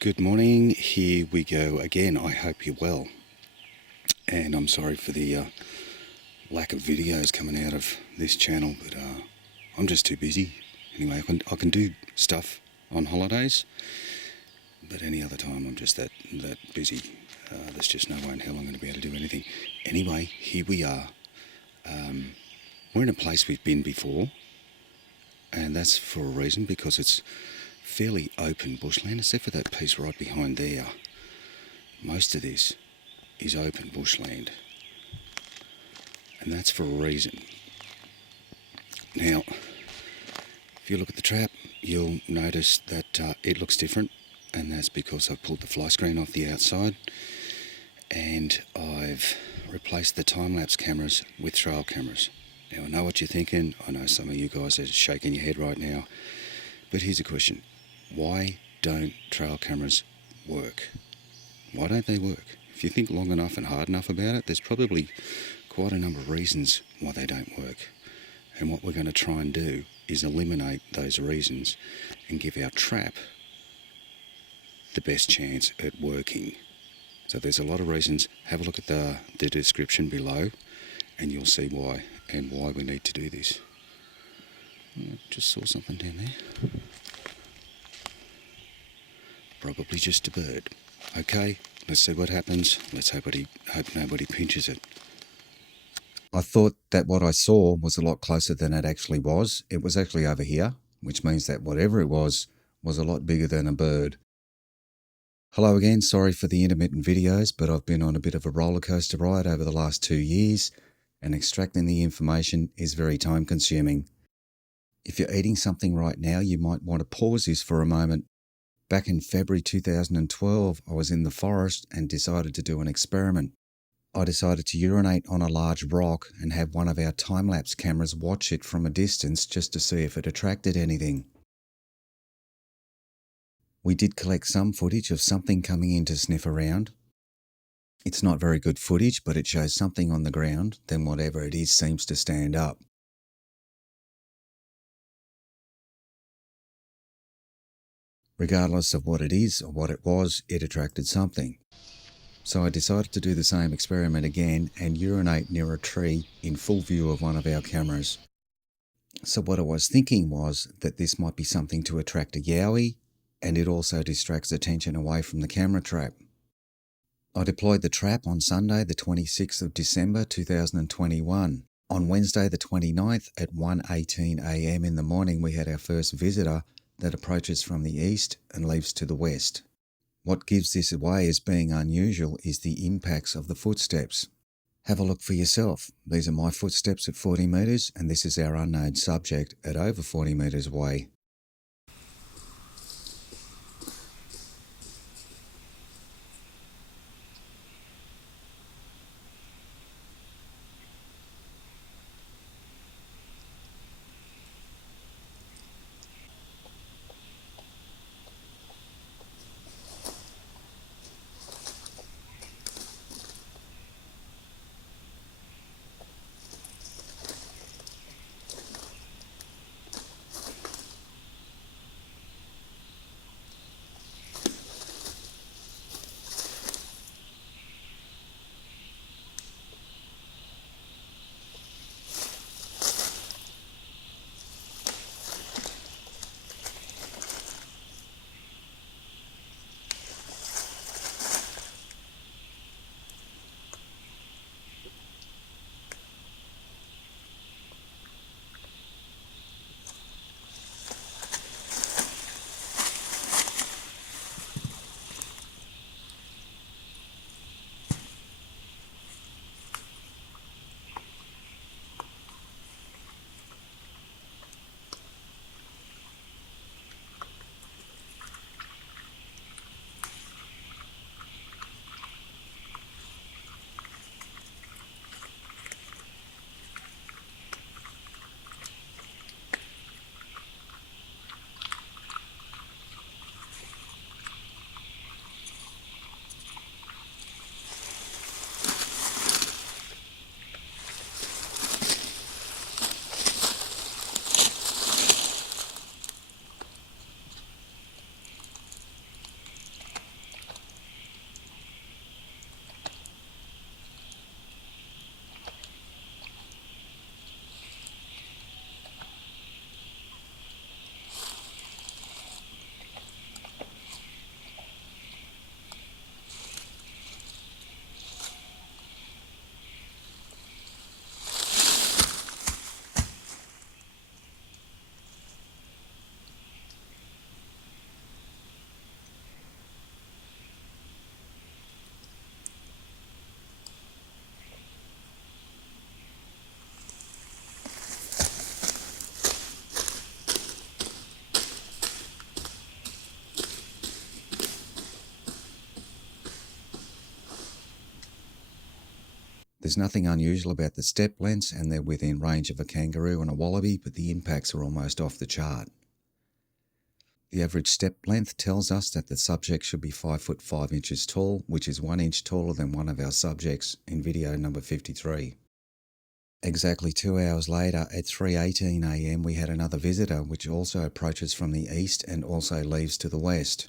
Good morning, here we go again. I hope you're well, and I'm sorry for the lack of videos coming out of this channel, but I'm just too busy. Anyway, I can do stuff on holidays, but any other time I'm just that busy. There's just no way in hell I'm going to be able to do anything. Anyway, here we are. We're in a place we've been before, and that's for a reason, because it's fairly open bushland, except for that piece right behind there. Most of this is open bushland, and that's for a reason. Now, if you look at the trap, you'll notice that it looks different, and that's because I've pulled the fly screen off the outside, and I've replaced the time-lapse cameras with trail cameras. Now, I know what you're thinking. I know some of you guys are shaking your head right now, but here's a question. Why don't trail cameras work? Why don't they work? If you think long enough and hard enough about it, there's probably quite a number of reasons why they don't work. And what we're going to try and do is eliminate those reasons and give our trap the best chance at working. So there's a lot of reasons. Have a look at the description below and you'll see why and why we need to do this. I just saw something down there. Probably just a bird. Okay, let's see what happens. Let's hope nobody pinches it. I thought that what I saw was a lot closer than it actually was. It was actually over here, which means that whatever it was a lot bigger than a bird. Hello again, sorry for the intermittent videos, but I've been on a bit of a roller coaster ride over the last 2 years, and extracting the information is very time consuming. If you're eating something right now, you might want to pause this for a moment. Back in February 2012, I was in the forest and decided to do an experiment. I decided to urinate on a large rock and have one of our time-lapse cameras watch it from a distance just to see if it attracted anything. We did collect some footage of something coming in to sniff around. It's not very good footage, but it shows something on the ground, then whatever it is seems to stand up. Regardless of what it is or what it was, it attracted something. So I decided to do the same experiment again and urinate near a tree in full view of one of our cameras. So what I was thinking was that this might be something to attract a yowie, and it also distracts attention away from the camera trap. I deployed the trap on Sunday the 26th of December 2021. On Wednesday the 29th at 1:18 a.m. in the morning we had our first visitor that approaches from the east and leaves to the west. What gives this away as being unusual is the impacts of the footsteps. Have a look for yourself. These are my footsteps at 40 metres, and this is our unknown subject at over 40 metres away. There's nothing unusual about the step lengths, and they're within range of a kangaroo and a wallaby, but the impacts are almost off the chart. The average step length tells us that the subject should be 5 foot 5 inches tall, which is 1 inch taller than one of our subjects in video number 53. Exactly 2 hours later, at 3:18 a.m, we had another visitor, which also approaches from the east and also leaves to the west.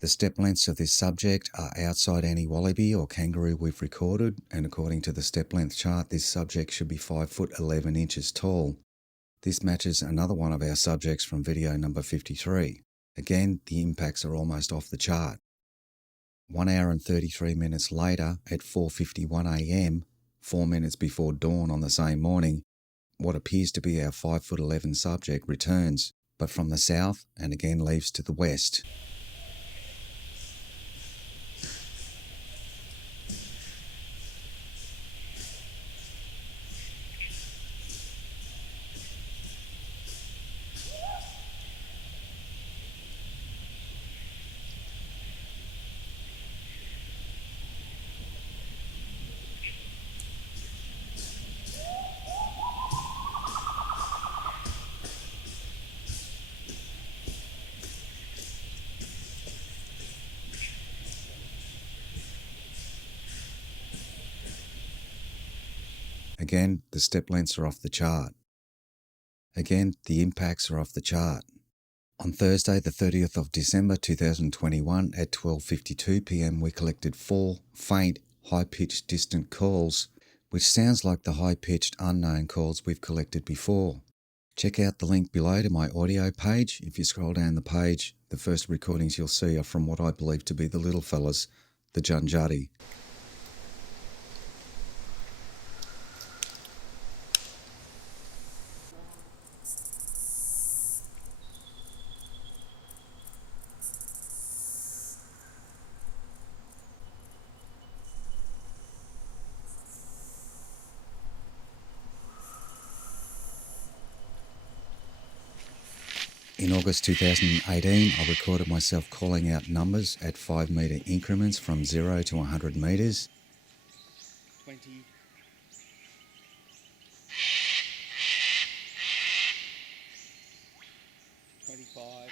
The step lengths of this subject are outside any wallaby or kangaroo we've recorded, and according to the step length chart, this subject should be 5 foot 11 inches tall. This matches another one of our subjects from video number 53. Again, the impacts are almost off the chart. 1 hour and 33 minutes later, at 4:51 a.m, 4 minutes before dawn on the same morning, what appears to be our 5 foot 11 subject returns, but from the south, and again leaves to the west. Again, the step lengths are off the chart. Again, the impacts are off the chart. On Thursday, the 30th of December 2021 at 12:52 p.m, we collected 4 faint, high-pitched distant calls, which sounds like the high-pitched unknown calls we've collected before. Check out the link below to my audio page. If you scroll down the page, the first recordings you'll see are from what I believe to be the little fellas, the Junjudee. In August 2018, I recorded myself calling out numbers at 5 metre increments from 0 to 100 metres. 20. 25.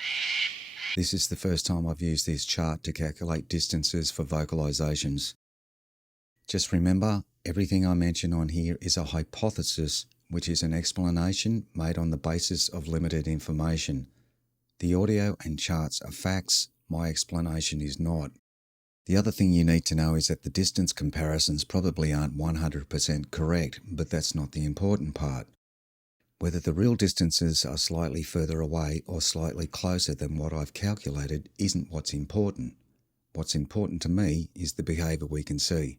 This is the first time I've used this chart to calculate distances for vocalizations. Just remember, everything I mention on here is a hypothesis, which is an explanation made on the basis of limited information. The audio and charts are facts, my explanation is not. The other thing you need to know is that the distance comparisons probably aren't 100% correct, but that's not the important part. Whether the real distances are slightly further away or slightly closer than what I've calculated isn't what's important. What's important to me is the behaviour we can see.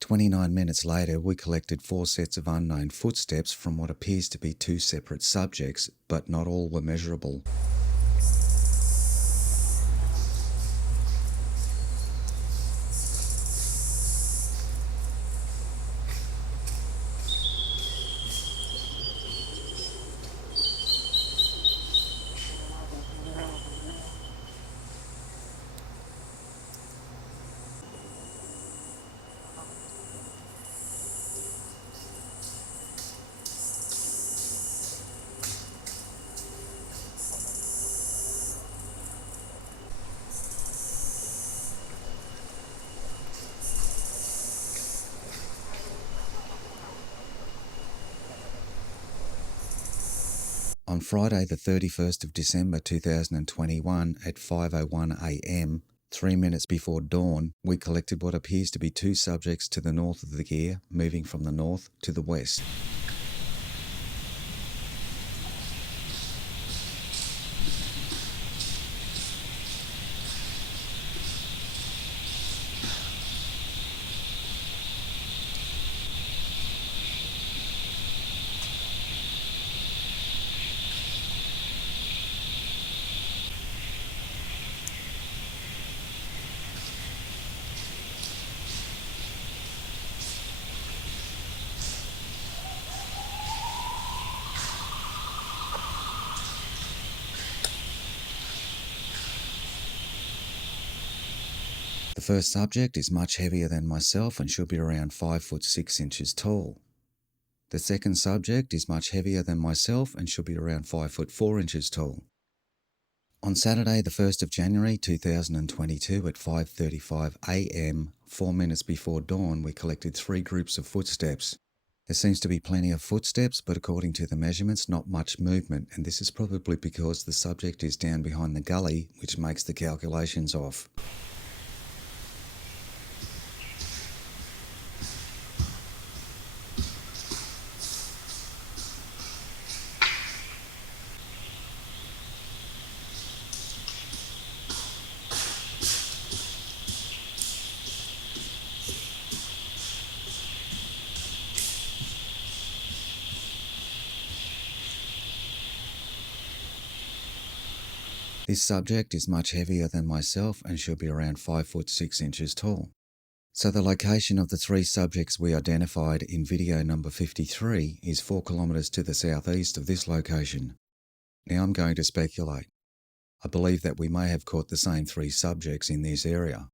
29 minutes later, we collected 4 sets of unknown footsteps from what appears to be 2 separate subjects, but not all were measurable. On Friday the 31st of December 2021 at 5:01 a.m, 3 minutes before dawn, we collected what appears to be 2 subjects to the north of the gear, moving from the north to the west. The first subject is much heavier than myself and should be around 5 foot 6 inches tall. The second subject is much heavier than myself and should be around 5 foot 4 inches tall. On Saturday, the 1st of January 2022 at 5:35 a.m, 4 minutes before dawn, we collected 3 groups of footsteps. There seems to be plenty of footsteps, but according to the measurements, not much movement, and this is probably because the subject is down behind the gully, which makes the calculations off. This subject is much heavier than myself and should be around 5 foot 6 inches tall. So the location of the 3 subjects we identified in video number 53 is 4 kilometres to the southeast of this location. Now I'm going to speculate. I believe that we may have caught the same 3 subjects in this area.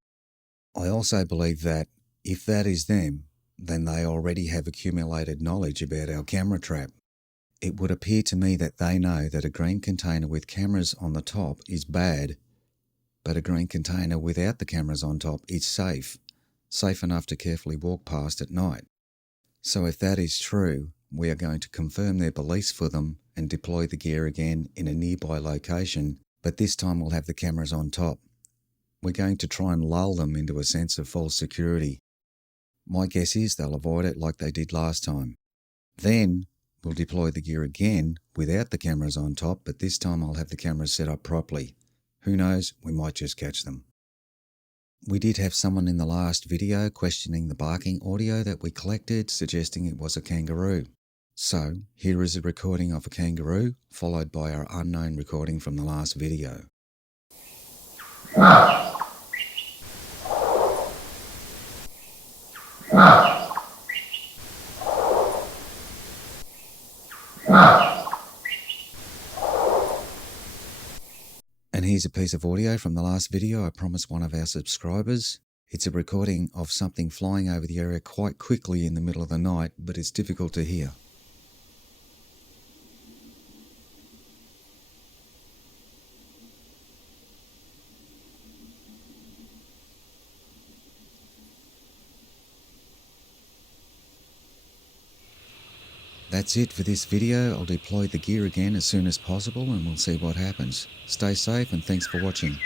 I also believe that if that is them, then they already have accumulated knowledge about our camera trap. It would appear to me that they know that a green container with cameras on the top is bad, but a green container without the cameras on top is safe enough to carefully walk past at night. So if that is true, we are going to confirm their beliefs for them and deploy the gear again in a nearby location, but this time we'll have the cameras on top. We're going to try and lull them into a sense of false security. My guess is they'll avoid it like they did last time. Then we'll deploy the gear again without the cameras on top, but this time I'll have the cameras set up properly. Who knows, we might just catch them. We did have someone in the last video questioning the barking audio that we collected, suggesting it was a kangaroo. So, here is a recording of a kangaroo, followed by our unknown recording from the last video. And here's a piece of audio from the last video I promised one of our subscribers. It's a recording of something flying over the area quite quickly in the middle of the night, but it's difficult to hear. That's it for this video. I'll deploy the gear again as soon as possible and we'll see what happens. Stay safe and thanks for watching.